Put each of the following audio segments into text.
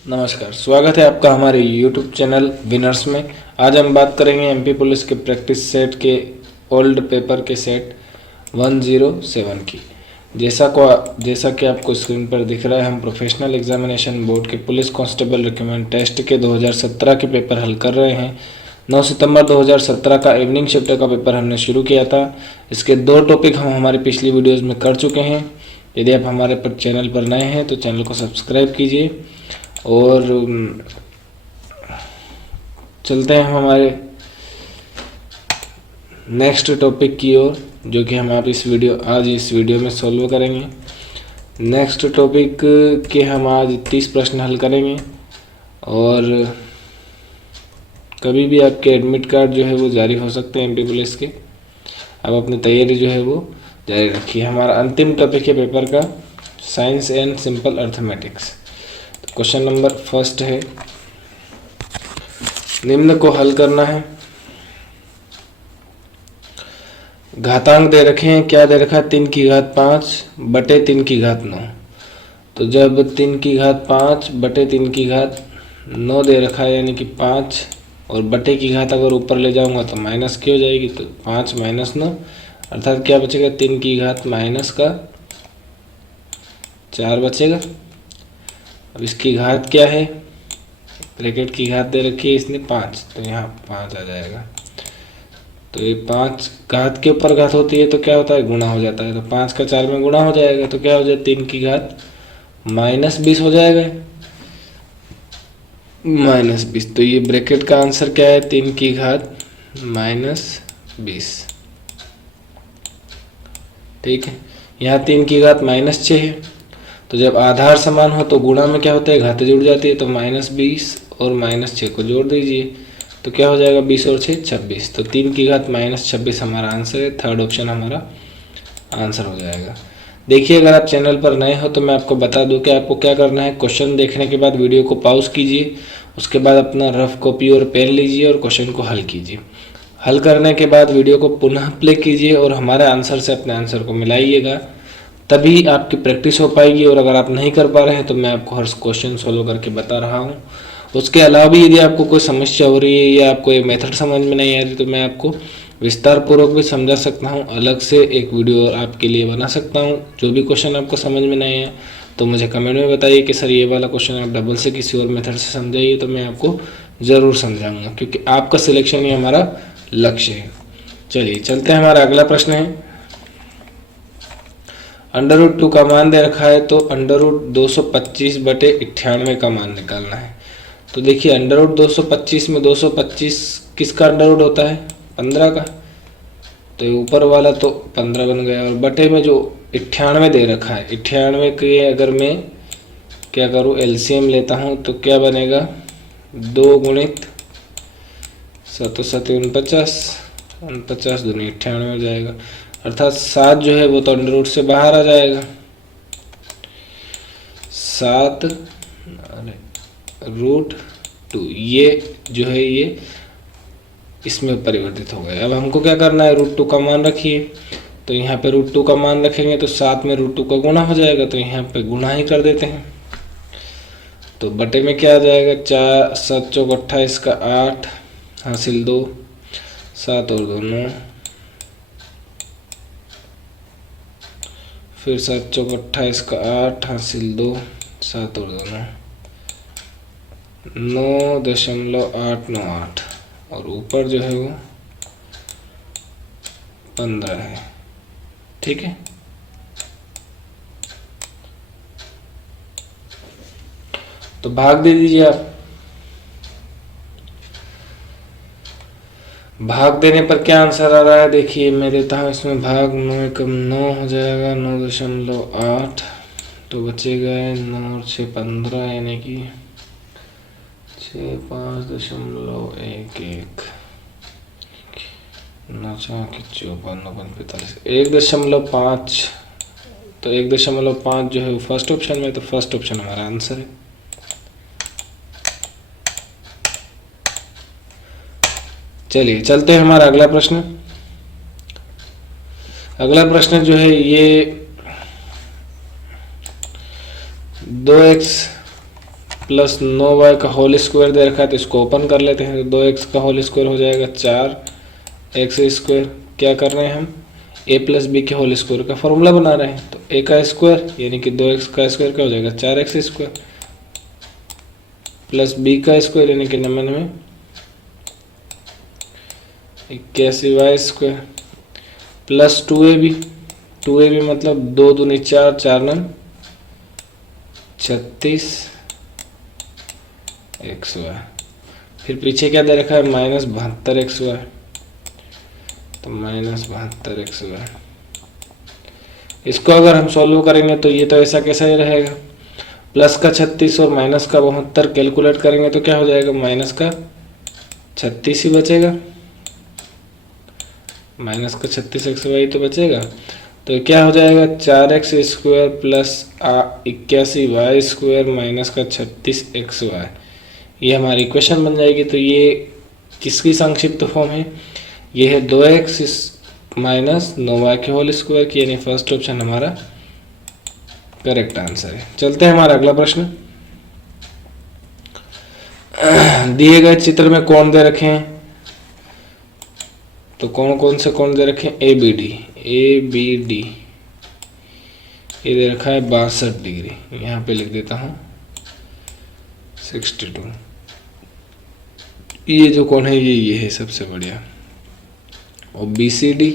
नमस्कार, स्वागत है आपका हमारे YouTube चैनल विनर्स में। आज हम बात करेंगे एमपी पुलिस के प्रैक्टिस सेट के ओल्ड पेपर के सेट 107 की। जैसा कि आपको स्क्रीन पर दिख रहा है, हम प्रोफेशनल एग्जामिनेशन बोर्ड के पुलिस कांस्टेबल रिक्रूटमेंट टेस्ट के 2017 के पेपर हल कर रहे हैं। 9 सितंबर 2017 का इवनिंग शिफ्ट का पेपर हमने शुरू किया था। इसके 2 टॉपिक हम हमारी पिछली वीडियोज़ में कर चुके हैं। यदि आप हमारे चैनल पर नए हैं तो चैनल को सब्सक्राइब कीजिए और चलते हैं हम हमारे नेक्स्ट टॉपिक की ओर, जो कि हम आज इस वीडियो में सॉल्व करेंगे। नेक्स्ट टॉपिक के हम आज 30 प्रश्न हल करेंगे और कभी भी आपके एडमिट कार्ड जो है वो जारी हो सकते हैं एमपी पुलिस के। अब अपनी तैयारी जो है वो जारी रखिए। हमारा अंतिम टॉपिक है पेपर का science and simple arithmetics. Question number first है, निम्न को हल करना है। घातांक दे रखे हैं, क्या दे रखा है? 3 की घात 5 बटे 3 की घात 9। तो जब 3 की घात 5 बटे 3 की घात 9 दे रखा है, यानी कि 5 और बटे की घात अगर ऊपर ले जाऊंगा तो माइनस की हो जाएगी, तो 5 माइनस 9 अर्थात क्या बचेगा? 3 की घात माइनस का 4 बचेगा। अब इसकी घात क्या है? ब्रैकेट की घात दे रखी है इसने 5, तो यहाँ 5 आ जाएगा। तो ये 5 घात के ऊपर घात होती है तो क्या होता है? गुणा हो जाता है। तो 5 का 4 में गुणा हो जाएगा, तो क्या हो जाए? 3 की घात माइनस 20 हो जाएगा, माइनस 20। तो ये ब्रैकेट का आंसर क्या है? 3 की घात माइनस 20। ठीक है, यहाँ 3 की घात माइनस 6 है, तो जब आधार समान हो तो गुणा में क्या होता है? घातें जुड़ जाती है। तो माइनस 20 और माइनस 6 को जोड़ दीजिए, तो क्या हो जाएगा? 20 और 6 26। तो 3 की घात माइनस 26 हमारा आंसर है। थर्ड ऑप्शन हमारा आंसर हो जाएगा। देखिए, अगर आप चैनल पर नए हो तो मैं आपको बता दूं कि आपको क्या करना है। क्वेश्चन देखने के बाद वीडियो को पॉज कीजिए, उसके बाद अपना रफ कॉपी और पेन लीजिए और क्वेश्चन को हल कीजिए। हल करने के बाद वीडियो को पुनः प्ले कीजिए और हमारे आंसर से अपने आंसर को मिलाइएगा, तभी आपकी प्रैक्टिस हो पाएगी। और अगर आप नहीं कर पा रहे हैं तो मैं आपको हर क्वेश्चन सोल्व करके बता रहा हूँ। उसके अलावा भी यदि आपको कोई समस्या हो रही है या आपको ये मेथड समझ में नहीं आ रही तो मैं आपको विस्तार पूर्वक भी समझा सकता हूँ। अलग से एक वीडियो आपके लिए बना सकता हूँ। जो भी क्वेश्चन आपको समझ में नहीं है तो मुझे कमेंट में बताइए कि सर ये वाला क्वेश्चन आप डबल से किसी और मेथड से समझाइए, तो मैं आपको ज़रूर समझाऊंगा, क्योंकि आपका सिलेक्शन ही हमारा लक्ष्य है। चलिए चलते हैं, हमारा अगला प्रश्न है। √2 का मान दे रखा है, तो √225 बटे 98 का मान निकालना है। तो देखिए, √225 में 225 किसका अंडर होता है? 15 का। तो ये ऊपर वाला तो 15 बन गया, और बटे में जो 98 दे रखा है, 98 के अगर मैं क्या करूँ, एलसीएम लेता हूँ तो क्या बनेगा? 2 गुणित 7 7 49, 49 दूनी 98 हो जाएगा, अर्थात 7 जो है वो तो अंडर रूट से बाहर आ जाएगा। 7 √2 ये जो है ये इसमें परिवर्तित हो गया। अब हमको क्या करना है? √2 का मान रखिए, तो यहाँ पे √2 का मान रखेंगे तो 7 में √2 का गुणा हो जाएगा, तो यहाँ पे गुणा ही कर देते हैं। तो बटे में क्या आ जाएगा? 4 7 चौक 28 का 8 हासिल 2, 7 और 2 9, फिर 7 चौक 28 का 8 हासिल 2, 7 और 2 9.898, और ऊपर जो है वो 15 है। ठीक है, तो भाग दे दीजिए आप। भाग देने पर क्या आंसर आ रहा है? देखिए, मैं देता हूँ इसमें भाग। 9 कम 9 हो जाएगा, 9.8, तो बचेगा 9 और 6 15, यानी कि 6 5.11, 9 4 54, 9 45, 1.5। तो 1.5 जो है वो फर्स्ट ऑप्शन में, तो फर्स्ट ऑप्शन हमारा आंसर है। चलिए चलते हैं हमारा अगला प्रश्न। अगला प्रश्न जो है ये 2x प्लस 9y का होल स्क्वायर दे रखा है, तो इसको ओपन कर लेते हैं। तो 2x का होल स्क्वायर हो जाएगा 4x स्क्वायर। क्या कर रहे हैं हम, a प्लस बी के होल स्क्वायर का फॉर्मूला बना रहे हैं। तो a का स्क्वायर यानी कि 2x का स्क्वायर क्या हो जाएगा 4x स्क्वायर, प्लस b का स्क्वायर यानी कि 99 81y स्क्वायर, प्लस 2ab मतलब 2 दूनी 4 4 9 36 xy। फिर पीछे क्या दे रखा है माइनस 72 xy, तो माइनस 72 xy। इसको अगर हम सॉल्व करेंगे तो ये तो ऐसा कैसा ही रहेगा, प्लस का 36 और माइनस का 72 कैलकुलेट करेंगे तो क्या हो जाएगा, माइनस का 36 ही बचेगा, माइनस का 36 xy तो बचेगा। तो क्या हो जाएगा 4x square plus 81y square minus का 36 xy, ये हमारी इक्वेशन बन जाएगी। तो ये किसकी संक्षिप्त फॉर्म है, ये है 2x माइनस 9y के होल स्क्वायर की, यानी फर्स्ट ऑप्शन हमारा करेक्ट आंसर है। चलते हैं हमारा अगला प्रश्न। दिए गए चित्र में कोण दे रखे हैं, तो कौन से कोण दे रखे हैं, ए बी डी। ये दे रखा है 62 डिग्री, यहाँ पे लिख देता हूँ 62। ये जो कोण है ये है सबसे बढ़िया। और बी सी डी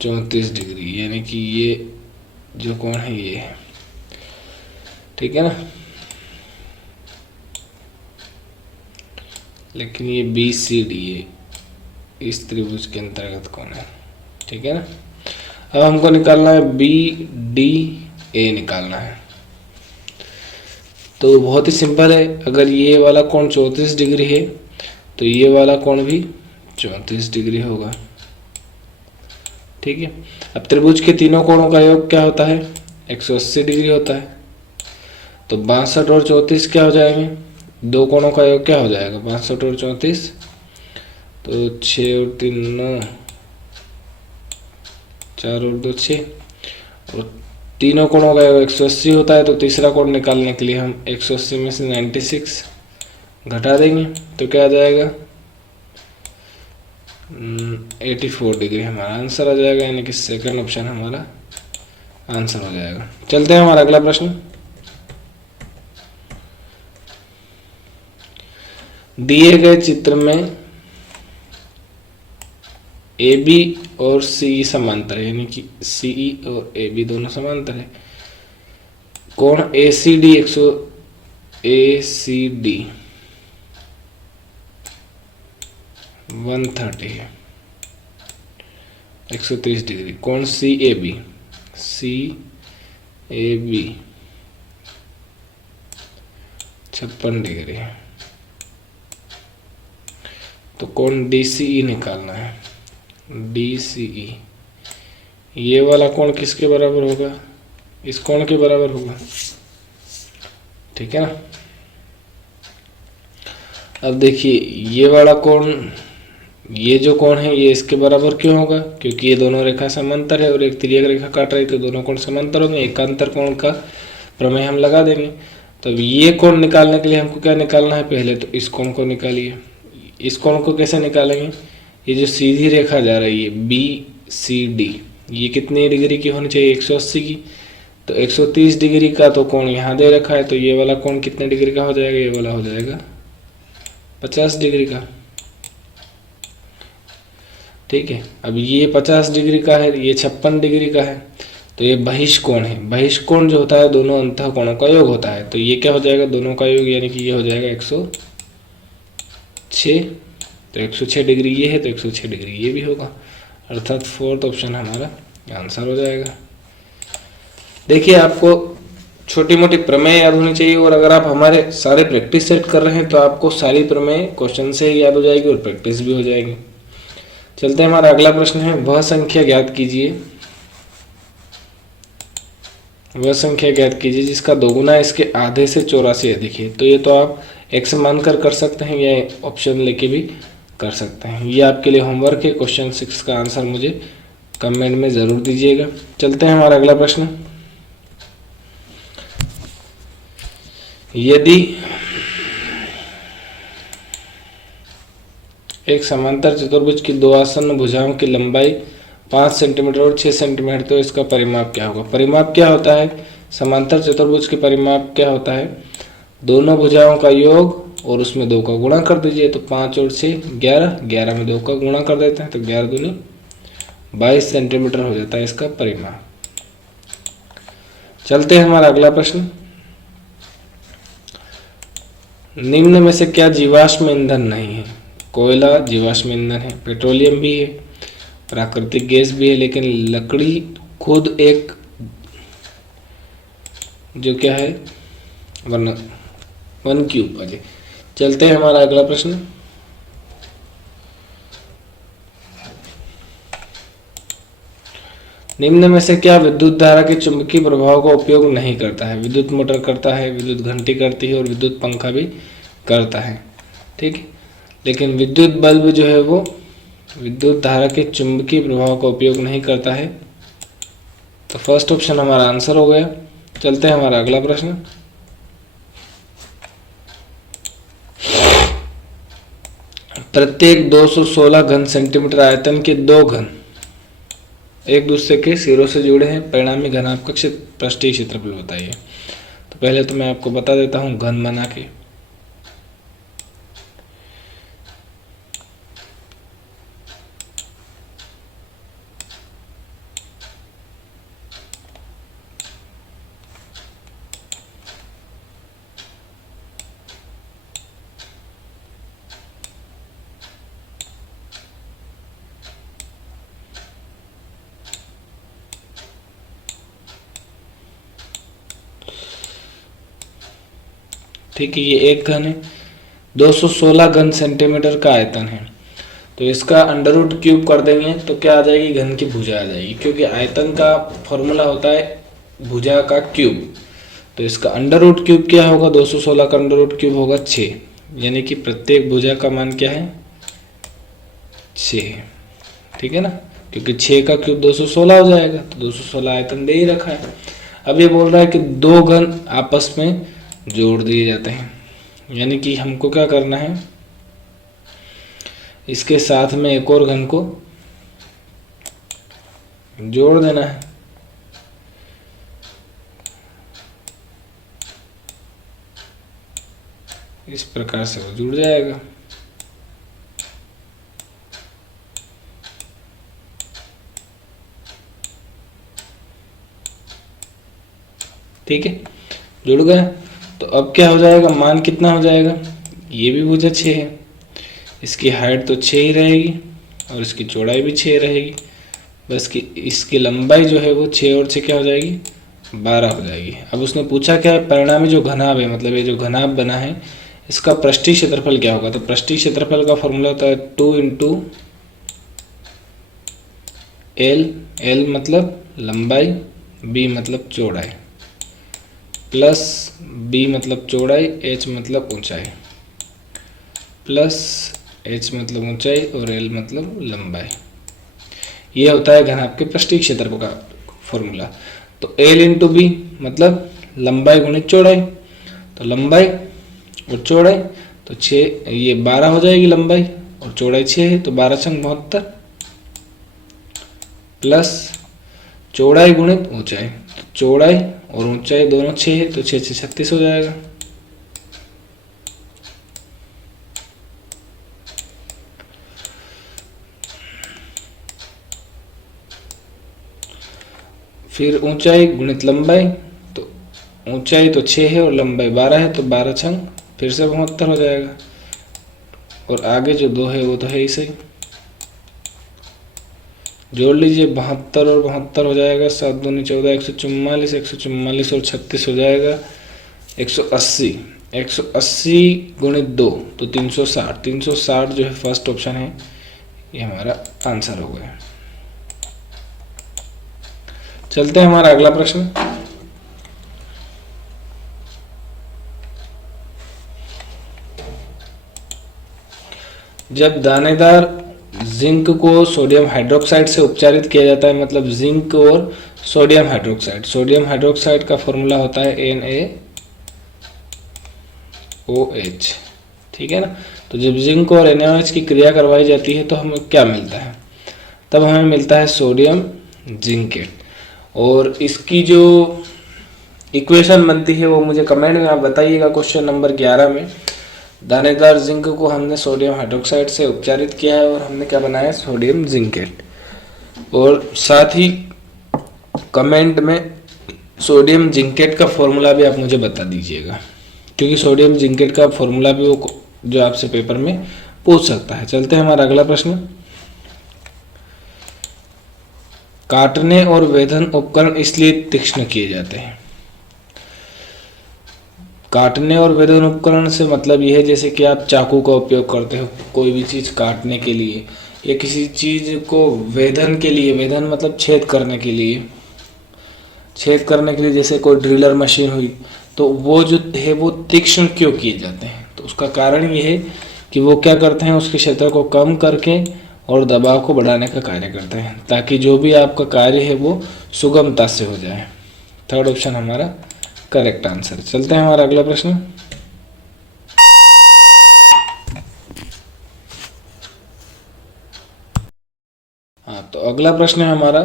34 डिग्री, यानी कि ये जो कोण है ये है, ठीक है ना। लेकिन ये बी सी डी है इस त्रिभुज के अंतर्गत कोण है, ठीक है ना। अब हमको निकालना है बी डी ए निकालना है। तो बहुत ही सिंपल है, अगर ये वाला कोण 34 डिग्री है तो ये वाला कोण भी 34 डिग्री होगा, ठीक है। अब त्रिभुज के तीनों कोणों का योग क्या होता है, 180 डिग्री होता है। तो 62 और 34 क्या हो जाएंगे, दो कोणों का योग क्या हो जाएगा 62 और 34, तो 6 और 3 9, 4 और 2 6, और तीनों कोणों का योग 180 होता है। तो तीसरा कोण निकालने के लिए हम 180 में से 96 घटा देंगे तो क्या आ जाएगा 84 डिग्री हमारा आंसर आ जाएगा, यानी कि सेकंड ऑप्शन हमारा आंसर हो जाएगा। चलते हैं हमारा अगला प्रश्न। दिए गए चित्र में ए बी और सी समांतर है, यानी कि सी और ए बी दोनों समांतर है। कोण ए सी डी 130 है, 130 डिग्री। कोण सी ए बी 56 डिग्री है। तो कोण डी सी ई निकालना है, डी सी ई। ये वाला कोण किसके बराबर होगा, इस कोण के बराबर होगा, ठीक है ना। अब देखिए ये वाला कोण, ये जो कोण है ये इसके बराबर क्यों होगा, क्योंकि ये दोनों रेखा समांतर है और एक तिर्यक रेखा काट रही, तो दोनों कोण समांतर होंगे। एकांतर कोण का प्रमेय हम लगा देंगे। तो ये कोण निकालने के लिए हमको क्या निकालना है, पहले तो इस कोण को निकालिए। इस कोण को कैसे निकालेंगे, ये जो सीधी रेखा जा रही है बी सी डी, ये कितनी डिग्री की होनी चाहिए 180 की। तो 130 डिग्री का तो कोण यहाँ दे रखा है, तो ये वाला कोण कितने डिग्री का हो जाएगा, ये वाला हो जाएगा 50 डिग्री का, ठीक है। अब ये 50 डिग्री का है, ये 56 डिग्री का है, तो ये बहिष्कोण है। बहिष्कोण जो होता है दोनों अंतः कोणों का योग होता है। तो ये क्या हो जाएगा, दोनों का योग, यानी कि ये हो जाएगा 106। तो 106 डिग्री ये है, तो 106 डिग्री ये भी होगा, अर्थात फोर्थ ऑप्शन हमारा आंसर हो जाएगा। देखिए आपको छोटी मोटी प्रमेय याद होनी चाहिए, और अगर आप हमारे सारे प्रैक्टिस सेट कर रहे हैं तो आपको सारी प्रमेय क्वेश्चन से ही याद हो जाएगी और प्रैक्टिस भी हो जाएगी। चलते हैं, हमारा अगला प्रश्न है, वह संख्या ज्ञात कीजिए, वह संख्या ज्ञात कीजिए जिसका दोगुना इसके आधे से 84 अधिक है। तो ये तो आप x मानकर कर सकते हैं या ऑप्शन लेके भी कर सकते हैं। ये आपके लिए होमवर्क है। क्वेश्चन 6 का आंसर मुझे कमेंट में ज़रूर दीजिएगा। चलते हैं हमारा अगला प्रश्न। यदि एक समांतर चतुर्भुज की दो आसन्न भुजाओं की लंबाई 5 सेंटीमीटर और 6 सेंटीमीटर, तो इसका परिमाप क्या होगा? परिमाप क्या होता है? समांतर चतुर्भुज के परिमाप क्या होता है? दोनों भुजाओं का योग और उसमें 2 का गुणा कर दीजिए, तो 5 और 6 11, 11 में 2 का गुणा कर देते हैं तो 11 दूनी 22 सेंटीमीटर हो जाता है इसका परिमाप। चलते हैं हमारा अगला प्रश्न। निम्न में से क्या जीवाश्म ईंधन नहीं है? कोयला जीवाश्म ईंधन है, पेट्रोलियम भी है, प्राकृतिक गैस भी है, लेकिन लकड़ी खुद एक जो क्या है वन क्यूब वाले। चलते हैं हमारा अगला प्रश्न। निम्न में से क्या विद्युत धारा के चुंबकीय प्रभाव का उपयोग नहीं करता है? विद्युत मोटर करता है, विद्युत घंटी करती है और विद्युत पंखा भी करता है, ठीक है। लेकिन विद्युत बल्ब जो है वो विद्युत धारा के चुंबकीय प्रभाव का उपयोग नहीं करता है, तो फर्स्ट ऑप्शन हमारा आंसर हो गया। चलते हैं हमारा अगला प्रश्न। प्रत्येक 216 घन सेंटीमीटर आयतन के दो घन एक दूसरे के सिरों से जुड़े हैं, परिणामी घनाभ का पृष्ठीय क्षेत्रफल बताइए। तो पहले तो मैं आपको बता देता हूँ घन बना के। ठीक है, ये एक घन है, 216 घन सेंटीमीटर का आयतन है, तो इसका अंडर रूट क्यूब कर देंगे तो क्या आ जाएगी? घन की भुजा आ जाएगी, क्योंकि आयतन का फॉर्मूला होता है भुजा का क्यूब। तो इसका अंडर रूट क्यूब क्या होगा? 216 का अंडर रूट क्यूब होगा 6, यानी कि प्रत्येक भुजा का मान क्या है? 6 है, ठीक है ना, क्योंकि 6 का क्यूब 216 हो जाएगा, तो 216 आयतन दे ही रखा है। अब ये बोल रहा है कि दो घन आपस में जोड़ दिए जाते हैं, यानी कि हमको क्या करना है? इसके साथ में एक और घन को जोड़ देना है। इस प्रकार से वो जुड़ जाएगा। ठीक है, जुड़ गया। तो अब क्या हो जाएगा? मान कितना हो जाएगा? ये भी भुजा 6 है, इसकी हाइट तो 6 ही रहेगी और इसकी चौड़ाई भी 6 रहेगी, बस कि इसकी लंबाई जो है वो 6 और 6 क्या हो जाएगी? 12 हो जाएगी। अब उसने पूछा क्या है? परिणामी जो घनाभ है, मतलब ये जो घनाभ बना है इसका पृष्ठीय क्षेत्रफल क्या होगा? तो पृष्ठीय क्षेत्रफल का फॉर्मूला होता है 2 इंटू एल, एल मतलब लंबाई, बी मतलब चौड़ाई, प्लस बी मतलब चौड़ाई, एच मतलब ऊंचाई, प्लस एच मतलब ऊंचाई और एल मतलब लंबाई। ये होता है घनाभ के पृष्ठीय क्षेत्रफल का फॉर्मूला। तो एल इंटू बी मतलब लंबाई गुणित चौड़ाई, तो लंबाई और चौड़ाई तो 6, ये 12 हो जाएगी लंबाई और चौड़ाई 6 है, तो 12 छंग 72, प्लस चौड़ाई गुणित ऊंचाई, तो चौड़ाई और ऊंचाई दोनों 6 है, तो 6 6 36 हो जाएगा। फिर ऊंचाई गुणित लंबाई, तो ऊंचाई तो 6 है और लंबाई 12 है, तो 12 छंग फिर से 72 हो जाएगा, और आगे जो 2 है वो तो है ही सही। जोड़ लीजिए, 72 और 72 हो जाएगा, 7 दूनी 14, 144, 144 और 36 हो जाएगा 180, 180 गुणित 2 तो 360, 360 जो है फर्स्ट ऑप्शन है, ये हमारा आंसर हो गया। चलते हैं हमारा अगला प्रश्न। जब दानेदार जिंक को सोडियम हाइड्रोक्साइड से उपचारित किया जाता है, मतलब जिंक और सोडियम हाइड्रोक्साइड। सोडियम हाइड्रोक्साइड का फॉर्मूला होता है NaOH, ठीक है ना। तो जब जिंक और NaOH की क्रिया करवाई जाती है तो हमें क्या मिलता है, तब हमें मिलता है सोडियम जिंकेट। और इसकी जो इक्वेशन बनती है वो मुझे कमेंट में आप बताइएगा। क्वेश्चन नंबर 11 में दानेदार जिंक को हमने सोडियम हाइड्रोक्साइड से उपचारित किया है और हमने क्या बनाया, सोडियम जिंकेट। और साथ ही कमेंट में सोडियम जिंकेट का फॉर्मूला भी आप मुझे बता दीजिएगा, क्योंकि सोडियम जिंकेट का फॉर्मूला भी वो जो आपसे पेपर में पूछ सकता है। चलते हैं हमारा अगला प्रश्न। काटने और वेधन उपकरण इसलिए तीक्ष्ण किए जाते हैं। काटने और वेधन उपकरण से मतलब यह है जैसे कि आप चाकू का उपयोग करते हो कोई भी चीज़ काटने के लिए, या किसी चीज़ को वेधन के लिए, वेधन मतलब छेद करने के लिए, छेद करने के लिए जैसे कोई ड्रिलर मशीन हुई, तो वो जो है वो तीक्ष्ण क्यों किए जाते हैं, तो उसका कारण ये है कि वो क्या करते हैं, उसके क्षेत्र को कम करके और दबाव को बढ़ाने का कार्य करते हैं, ताकि जो भी आपका कार्य है वो सुगमता से हो जाए। थर्ड ऑप्शन हमारा करेक्ट आंसर। चलते हैं हमारा अगला प्रश्न। हाँ, तो अगला प्रश्न है हमारा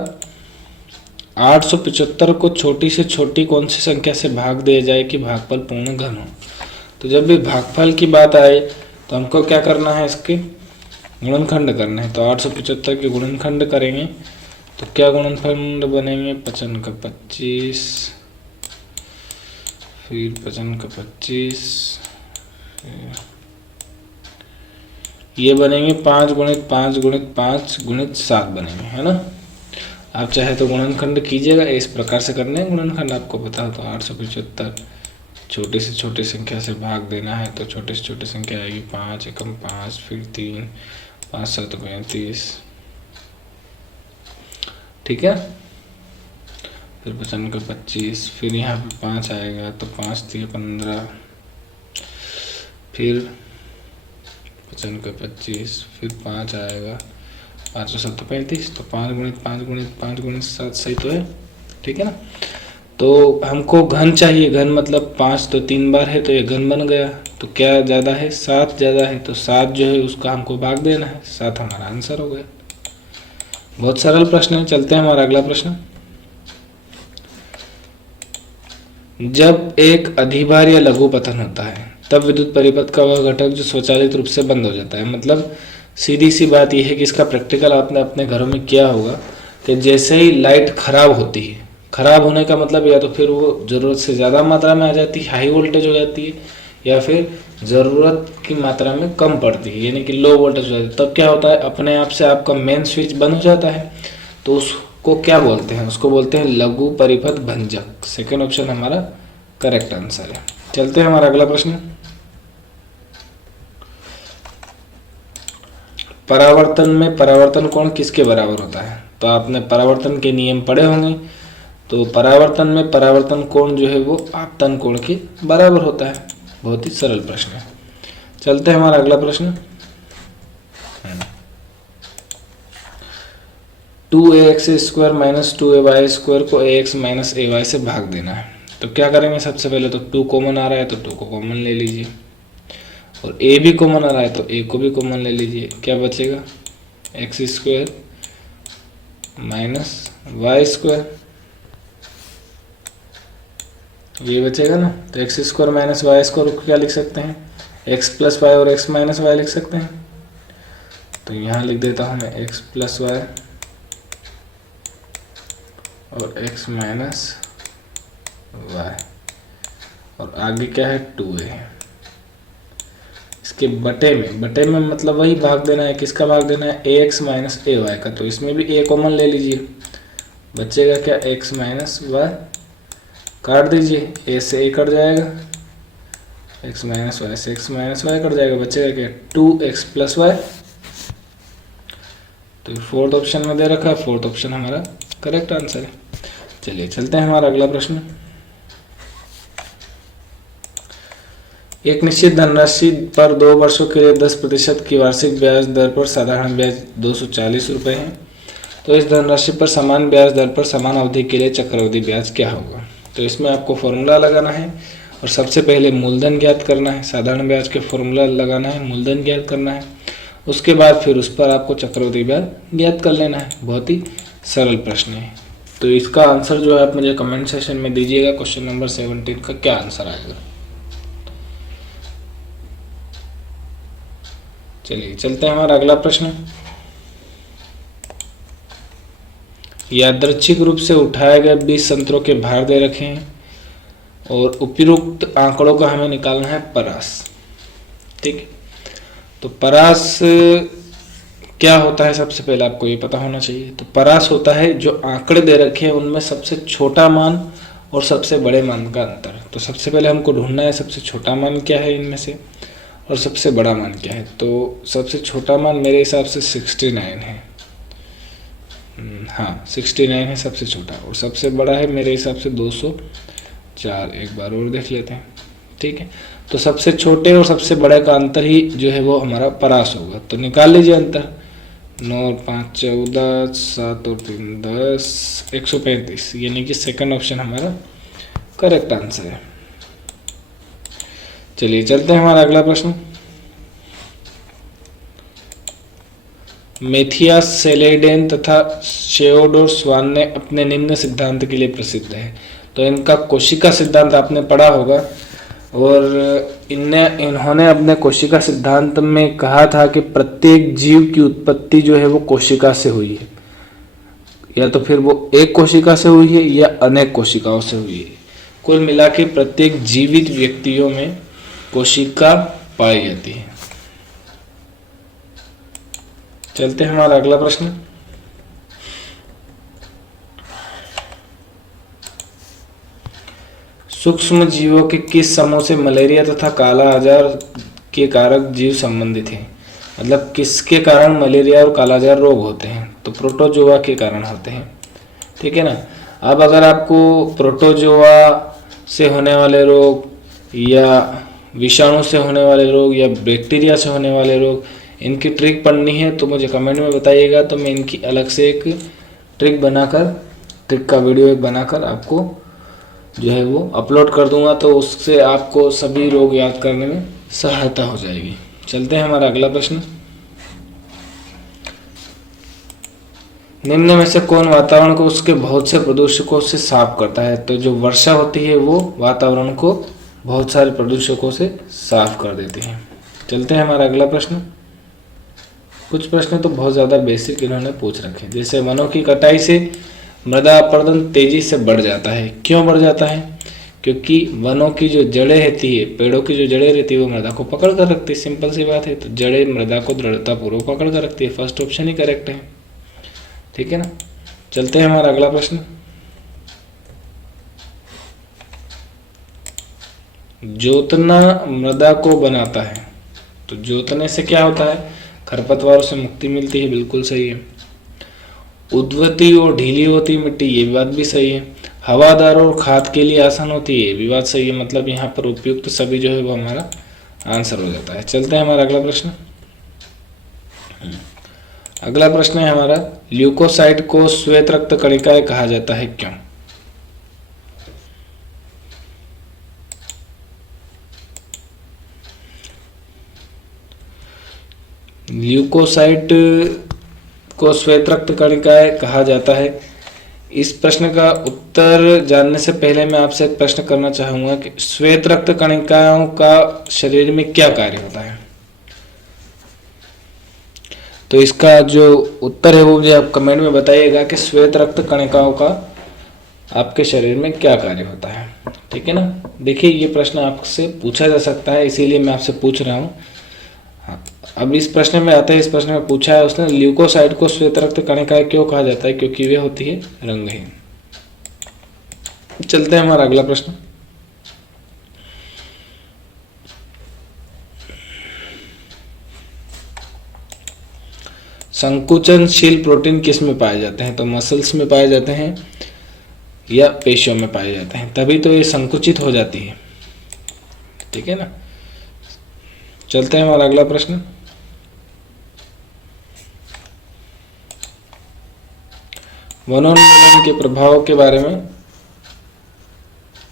875 को छोटी से छोटी कौन सी संख्या से भाग दिया जाए कि भागफल पूर्ण घन हो। तो जब भी भागफल की बात आए तो हमको क्या करना है, इसके गुणनखंड करना है। तो 875 के गुणनखंड करेंगे तो क्या गुणनखंड बनेंगे, 55 का 25, फिर 55 का 25, ये बनेंगे 5 गुणित 5 गुणित 5 गुणित 7 बनेंगे, है ना। आप चाहे तो गुणनखंड कीजिएगा, इस प्रकार से करने हैं गुणनखंड, आपको पता हो तो 875 छोटे से छोटे संख्या से भाग देना है, तो छोटे से छोटी संख्या आएगी 5 एकम 5, फिर 3, 5 7 35, ठीक है। फिर 55 का 25, फिर यहाँ पे 5 आएगा तो 5 3 15, फिर 55 का 25, फिर 5 आएगा, 5 7 35, तो 5 गुणित 5 गुणित 5 गुणित 7 सही तो है, ठीक है ना। तो हमको घन चाहिए, घन मतलब 5 तो 3 बार है तो ये घन बन गया, तो क्या ज़्यादा है, 7 ज़्यादा है, तो 7 जो है उसका हमको भाग देना है, 7 हमारा आंसर हो गया। बहुत सरल प्रश्न है। चलते हैं हमारा अगला प्रश्न। जब एक अधिभार या लघु पतन होता है तब विद्युत परिपथ का वह घटक जो स्वचालित रूप से बंद हो जाता है। मतलब सीधी सी बात यह है कि इसका प्रैक्टिकल आपने अपने घरों में किया होगा कि जैसे ही लाइट खराब होती है, खराब होने का मतलब या तो फिर वो ज़रूरत से ज़्यादा मात्रा में आ जाती है, हाई वोल्टेज हो जाती है, या फिर ज़रूरत की मात्रा में कम पड़ती है, यानी कि लो वोल्टेज हो जाती है। तब क्या होता है, अपने आप से आपका मेन स्विच बंद हो जाता है, तो उसको क्या बोलते हैं, उसको बोलते हैं लघु परिपथ भंजक। सेकेंड ऑप्शन हमारा करेक्ट आंसर है। चलते हैं हमारा अगला प्रश्न। परावर्तन में परावर्तन कोण किसके बराबर होता है। तो आपने परावर्तन के नियम पढ़े होंगे, तो परावर्तन में परावर्तन कोण जो है वो आपतन कोण के बराबर होता है। बहुत ही सरल प्रश्न है। चलते हैं हमारा अगला प्रश्न। 2ax² माइनस 2ay² को ax माइनस ay से भाग देना है। तो क्या करेंगे, सबसे पहले तो 2 कॉमन आ रहा है तो 2 को कॉमन ले लीजिए, और a भी कॉमन आ रहा है तो a को भी कॉमन ले लीजिए। क्या बचेगा, x² माइनस y², ये बचेगा ना। तो x² माइनस y² को क्या लिख सकते हैं, x प्लस वाई और x माइनस वाई लिख सकते हैं। तो यहाँ लिख देता हूँ मैं x प्लस वाई और x माइनस वाई, और आगे क्या है 2a। इसके बटे में मतलब वही भाग देना है, किसका भाग देना है, ax माइनस ay का। तो इसमें भी a कॉमन ले लीजिए, बचेगा क्या, x माइनस वाई, काट दीजिए, a से a कट जाएगा, x माइनस वाई से x माइनस वाई कट जाएगा, बचेगा क्या 2x प्लस वाई। तो फोर्थ ऑप्शन में दे रखा है, फोर्थ ऑप्शन हमारा करेक्ट आंसर है। चलिए चलते हैं हमारा अगला प्रश्न। एक निश्चित धनराशि पर 2 वर्षों के लिए 10% की वार्षिक ब्याज दर पर साधारण ब्याज 240 रुपये है। तो इस धनराशि पर समान ब्याज दर पर समान अवधि के लिए चक्रवृद्धि ब्याज क्या होगा। तो इसमें आपको फॉर्मूला लगाना है और सबसे पहले मूलधन ज्ञात करना है। साधारण ब्याज के फॉर्मूला लगाना है, मूलधन ज्ञात करना है, उसके बाद फिर उस पर आपको चक्रवृद्धि ब्याज ज्ञात कर लेना है। बहुत ही सरल प्रश्न है। तो इसका आंसर जो है आप मुझे कमेंट सेक्शन में दीजिएगा। क्वेश्चन नंबर 17 का क्या आंसर आएगा। चलिए चलते हैं हमारा अगला प्रश्न। यादृच्छिक रूप से उठाए गए 20 संतरों के भार दे रखे हैं और उपयुक्त आंकड़ों का हमें निकालना है परास। ठीक है, तो परास क्या होता है सबसे पहले आपको ये पता होना चाहिए। तो परास होता है जो आंकड़े दे रखे हैं उनमें सबसे छोटा मान और सबसे बड़े मान का अंतर। तो सबसे पहले हमको ढूंढना है सबसे छोटा मान क्या है इनमें से और सबसे बड़ा मान क्या है। तो सबसे छोटा मान मेरे हिसाब से 69 है। हाँ 69 है सबसे छोटा, और सबसे बड़ा है मेरे हिसाब से 204। एक बार और देख लेते हैं। ठीक है, तो सबसे छोटे और सबसे बड़े का अंतर ही जो है वो हमारा परास होगा। तो निकाल लीजिए अंतर। 9 और 5 14, 7 और 3 10, 135, यानी कि सेकंड ऑप्शन हमारा करेक्ट आंसर है। चलिए चलते हैं हमारा अगला प्रश्न। मेथियास, सेलेडेन तथा शेओडोर स्वान ने अपने निम्न सिद्धांत के लिए प्रसिद्ध है। तो इनका कोशिका सिद्धांत आपने पढ़ा होगा, और इन्होंने अपने कोशिका सिद्धांत में कहा था कि प्रत्येक जीव की उत्पत्ति जो है वो कोशिका से हुई है, या तो फिर वो एक कोशिका से हुई है या अनेक कोशिकाओं से हुई है। कुल मिला के प्रत्येक जीवित व्यक्तियों में कोशिका पाई जाती है। चलते हैं हमारा अगला प्रश्न। सूक्ष्म जीवों के किस समूह से मलेरिया तथा काला आजार के कारक जीव संबंधित हैं। मतलब किसके कारण मलेरिया और काला आजार रोग होते हैं। तो प्रोटोजोआ के कारण होते हैं। ठीक है ना। अब अगर आपको प्रोटोजोआ से होने वाले रोग या विषाणु से होने वाले रोग या बैक्टीरिया से होने वाले रोग, इनकी ट्रिक पढ़नी है तो मुझे कमेंट में बताइएगा। तो मैं इनकी अलग से एक ट्रिक का वीडियो एक बनाकर आपको जो है वो अपलोड कर दूंगा। तो उससे आपको सभी रोग याद करने में सहायता हो जाएगी। चलते हैं हमारा अगला प्रश्न। निम्न में से कौन वातावरण को उसके बहुत से प्रदूषकों से साफ करता है। तो जो वर्षा होती है वो वातावरण को बहुत सारे प्रदूषकों से साफ कर देती है। चलते हैं हमारा अगला प्रश्न। कुछ प्रश्न तो बहुत ज़्यादा बेसिक इन्होंने पूछ रखे, जैसे वनों की कटाई से मृदा अपरदन तेजी से बढ़ जाता है। क्यों बढ़ जाता है? क्योंकि वनों की जो जड़ें रहती है, पेड़ों की जो जड़ें रहती है वो मृदा को पकड़ कर रखती है। सिंपल सी बात है। तो जड़ें मृदा को दृढ़तापूर्वक पकड़ कर रखती है। फर्स्ट ऑप्शन ही करेक्ट है। ठीक है ना। चलते हैं हमारा अगला प्रश्न। जोतना मृदा को बनाता है। तो जोतने से क्या होता है? खरपतवारों से मुक्ति मिलती है। बिल्कुल सही है। उद्वती और ढीली होती मिट्टी, ये भी बात भी सही है। हवादार और खाद के लिए आसान होती है, ये भी बात सही है। मतलब यहाँ पर उपयुक्त सभी जो है वो हमारा आंसर हो जाता है। चलते हैं हमारा अगला प्रश्न। अगला प्रश्न है हमारा, ल्यूकोसाइट को श्वेत रक्त कणिकाएं कहा जाता है, क्यों? ल्यूकोसाइट को श्वेत रक्त कणिकाएं कहा जाता है। इस प्रश्न का उत्तर जानने से पहले मैं आपसे एक प्रश्न करना चाहूंगा कि श्वेत रक्त कणिकाओं का शरीर में क्या कार्य होता है। तो इसका जो उत्तर है वो मुझे आप कमेंट में बताइएगा कि श्वेत रक्त कणिकाओं का आपके शरीर में क्या कार्य होता है। ठीक है ना। देखिए ये प्रश्न आपसे पूछा जा सकता है, इसीलिए मैं आपसे पूछ रहा हूँ। हाँ, अब इस प्रश्न में आता है, इस प्रश्न में पूछा है उसने, ल्यूकोसाइट को श्वेत रक्त कणिकाएं क्यों कहा जाता है? क्योंकि वे होती है रंगहीन। चलते हैं हमारा अगला प्रश्न। संकुचनशील प्रोटीन किस में पाए जाते हैं? तो मसल्स में पाए जाते हैं या पेशियों में पाए जाते हैं, तभी तो ये संकुचित हो जाती है। ठीक है ना। चलते हैं हमारा अगला प्रश्न। वनोन्मूलन के प्रभाव के बारे में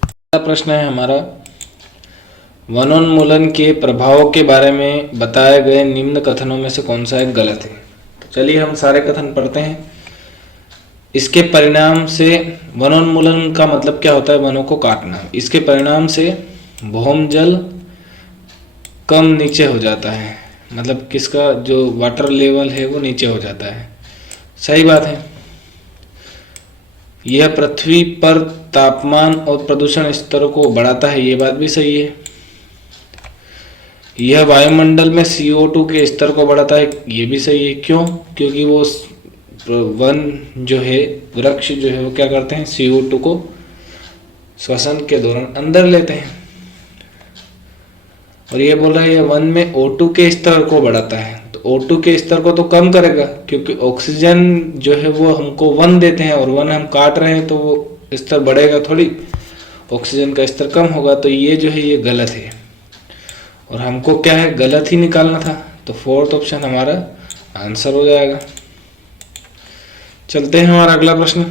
अगला प्रश्न है हमारा, वनोन्मूलन के प्रभाव के बारे में बताए गए निम्न कथनों में से कौन सा एक गलत है। चलिए हम सारे कथन पढ़ते हैं। इसके परिणाम से, वनोन्मूलन का मतलब क्या होता है, वनों को काटना। इसके परिणाम से भौम जल कम नीचे हो जाता है, मतलब किसका, जो वाटर लेवल है वो नीचे हो जाता है। सही बात है। यह पृथ्वी पर तापमान और प्रदूषण स्तरों को बढ़ाता है, ये बात भी सही है। यह वायुमंडल में CO2 के स्तर को बढ़ाता है, ये भी सही है। क्यों? क्योंकि वो वन जो है, वृक्ष जो है वो क्या करते हैं, CO2 को श्वसन के दौरान अंदर लेते हैं। और ये बोल रहा है ये वन में O2 के स्तर को बढ़ाता है, तो O2 के स्तर को तो कम करेगा, क्योंकि ऑक्सीजन जो है वो हमको वन देते हैं और वन हम काट रहे हैं, तो वो स्तर बढ़ेगा थोड़ी, ऑक्सीजन का स्तर कम होगा। तो ये जो है ये गलत है, और हमको क्या है, गलत ही निकालना था। तो फोर्थ ऑप्शन हमारा आंसर हो जाएगा। चलते हैं हमारा अगला प्रश्न।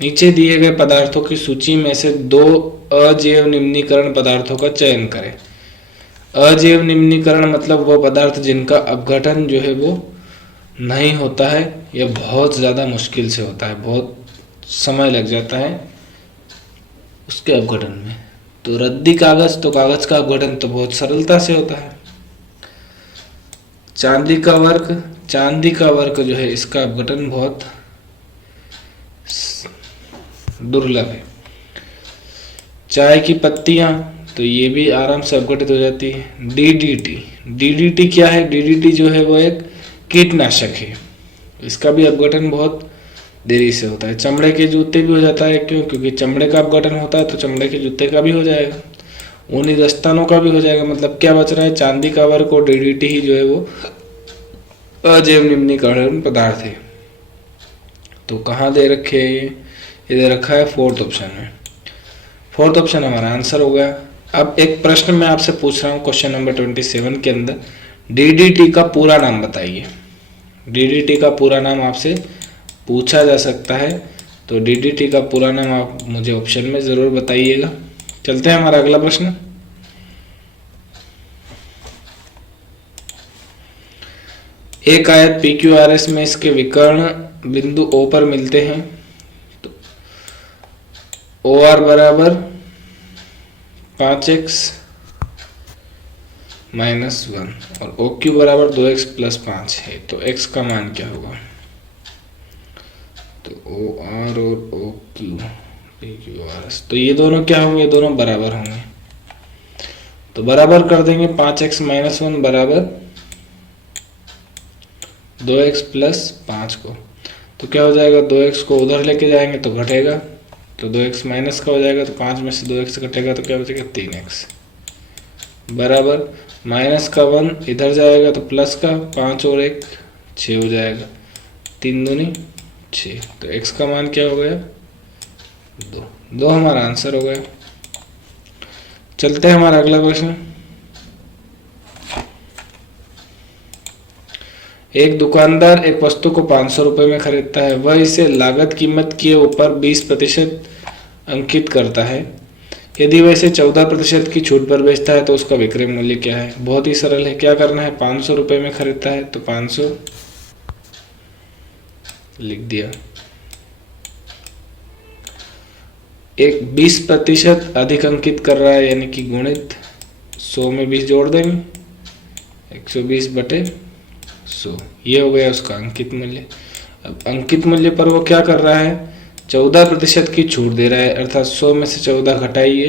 नीचे दिए गए पदार्थों की सूची में से 2 अजैव निम्नीकरण पदार्थों का चयन करें। अजैव निम्नीकरण मतलब वो पदार्थ जिनका अपघटन जो है वो नहीं होता है, या बहुत ज़्यादा मुश्किल से होता है, बहुत समय लग जाता है उसके अपघटन में। तो रद्दी कागज, तो कागज का अपघटन तो बहुत सरलता से होता है। चांदी का वर्क जो है इसका अपघटन बहुत दुर्लभ है। चाय की पत्तियां, तो ये भी आराम से अपघटित हो जाती है। DDT क्या है, DDT जो है वो एक कीटनाशक है, इसका भी अपघटन बहुत देरी से होता है। चमड़े के जूते भी हो जाता है, क्यों? क्योंकि चमड़े का अपघटन होता है, तो चमड़े के जूते का भी हो जाएगा, ऊनी दस्तानों का भी हो जाएगा। मतलब क्या बच रहा है, चांदी का वर्क और DDT ही जो है वो अजैव निम्नीकरण पदार्थ है। तो कहाँ दे रखे है ये दे रखा है फोर्थ ऑप्शन में। फोर्थ ऑप्शन हमारा आंसर हो गया। अब एक प्रश्न मैं आपसे पूछ रहा हूँ, क्वेश्चन नंबर 27 के अंदर DDT का पूरा नाम बताइए। DDT का पूरा नाम आपसे पूछा जा सकता है, तो DDT का पूरा नाम आप मुझे ऑप्शन में जरूर बताइएगा। चलते हैं हमारा अगला प्रश्न। एक आयत PQRS में इसके विकर्ण बिंदु O पर मिलते हैं, तो OR बराबर 5x - 1 और OQ बराबर 2x + 5 है। तो x का मान क्या होगा, तो OR और OQ PQRS, तो ये दोनों क्या होंगे, ये दोनों बराबर होंगे। तो बराबर कर देंगे 5x - 1 बराबर 2x + 5 को, तो क्या हो जाएगा, 2x को उधर लेके जाएंगे तो घटेगा, तो 2x माइनस का हो जाएगा, तो 5 में से 2x घटेगा तो क्या बचेगा 3x बराबर माइनस का 1 इधर जाएगा तो प्लस का 5 और 1 6 हो जाएगा, 3 दूनी 6। तो x का मान क्या हो गया 2 हमारा आंसर हो गया। चलते हैं हमारा अगला प्रश्न। एक दुकानदार एक वस्तु को 500 रुपये में खरीदता है, वह इसे लागत कीमत के ऊपर 20% अंकित करता है। यदि वह इसे 14% की छूट पर बेचता है तो उसका विक्रय मूल्य क्या है। बहुत ही सरल है, क्या करना है, 500 रुपये में खरीदता है तो 500 लिख दिया। एक 20% अधिक अंकित कर रहा है, यानी कि गुणित 100 में 20 जोड़ देंगे, 120/100, ये हो गया उसका अंकित मूल्य। अब अंकित मूल्य पर वो क्या कर रहा है, 14% की छूट दे रहा है, अर्थात 100 में से 14 घटाइए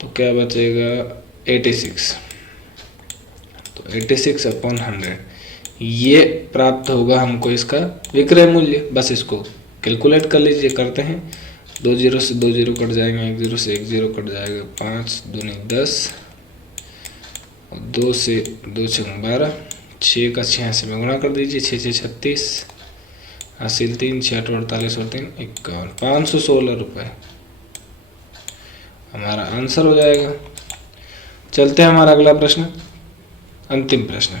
तो क्या बचेगा 86, तो 86/100 ये प्राप्त होगा हमको इसका विक्रय मूल्य। बस इसको कैलकुलेट कर लीजिए, करते हैं। 2 0 से 2 0 कट जाएंगे, 1 0 से 1 0 कट जाएगा, 5 दूनी 10, 2 से 2 6 12, 6 का 86 में गुणा कर दीजिए, 6 6 36, हासिल 3, 66, 48 और 3, 51, 516 रुपये हमारा आंसर हो जाएगा। चलते हैं हमारा अगला प्रश्न, अंतिम प्रश्न।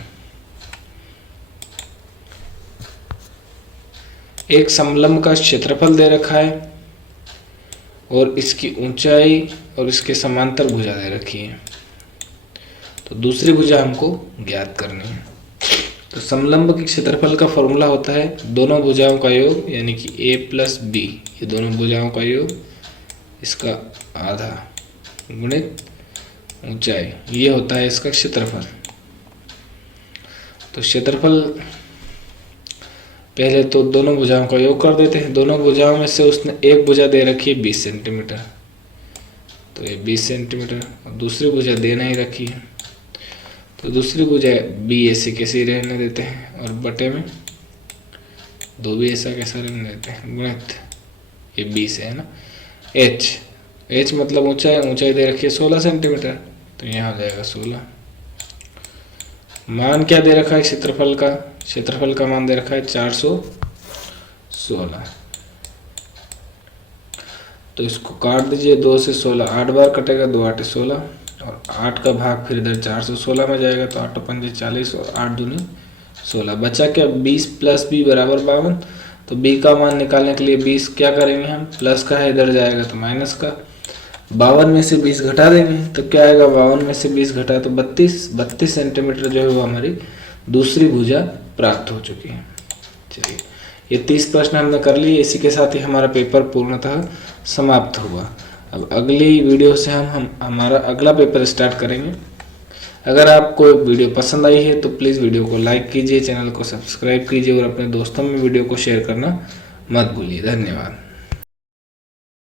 एक समलंब का क्षेत्रफल दे रखा है और इसकी ऊंचाई और इसके समांतर भुजा दे रखी है, तो दूसरी भुजा हमको ज्ञात करनी है। तो समलंब के क्षेत्रफल का फॉर्मूला होता है दोनों भुजाओं का योग, यानी कि a प्लस बी, ये दोनों भुजाओं का योग, इसका आधा गुणित ऊंचाई, ये होता है इसका क्षेत्रफल। तो क्षेत्रफल पहले तो दोनों भुजाओं का योग कर देते हैं। दोनों भुजाओं में से उसने एक भुजा दे रखी है 20 सेंटीमीटर, तो ये 20 सेंटीमीटर, और दूसरी भुजा दे नहीं रखी है, तो दूसरी भुजा बी ऐसे कैसे रहने देते हैं, और बटे में 2 भी ऐसा कैसा रहने देते हैं, गुणित ये 20 है ना। एच मतलब ऊंचाई दे रखी है 16 सेंटीमीटर, तो यहाँ हो जाएगा 16। मान क्या दे रखा है क्षेत्रफल का मान दे रखा है 416। तो इसको काट दीजिए, 2 से 16 8 बार कटेगा, 2 8 16, और 8 का भाग फिर इधर 416 में जाएगा, तो 8 5 40 और 8 दूनी 16। बचा क्या, 20 प्लस बी बराबर 52। तो बी का मान निकालने के लिए 20 क्या करेंगे हम, प्लस का है इधर जाएगा तो माइनस का, 52 में से 20 घटा देंगे, तो क्या आएगा, 52 में से 20 घटा तो 32 सेंटीमीटर जो है वो हमारी दूसरी भुजा प्राप्त हो चुकी है। चलिए, ये 30 प्रश्न हमने कर लिए। इसी के साथ ही हमारा पेपर पूर्णतः समाप्त हुआ। अब अगली वीडियो से हम हमारा अगला पेपर स्टार्ट करेंगे। अगर आपको वीडियो पसंद आई है तो प्लीज़ वीडियो को लाइक कीजिए, चैनल को सब्सक्राइब कीजिए और अपने दोस्तों में वीडियो को शेयर करना मत भूलिए। धन्यवाद।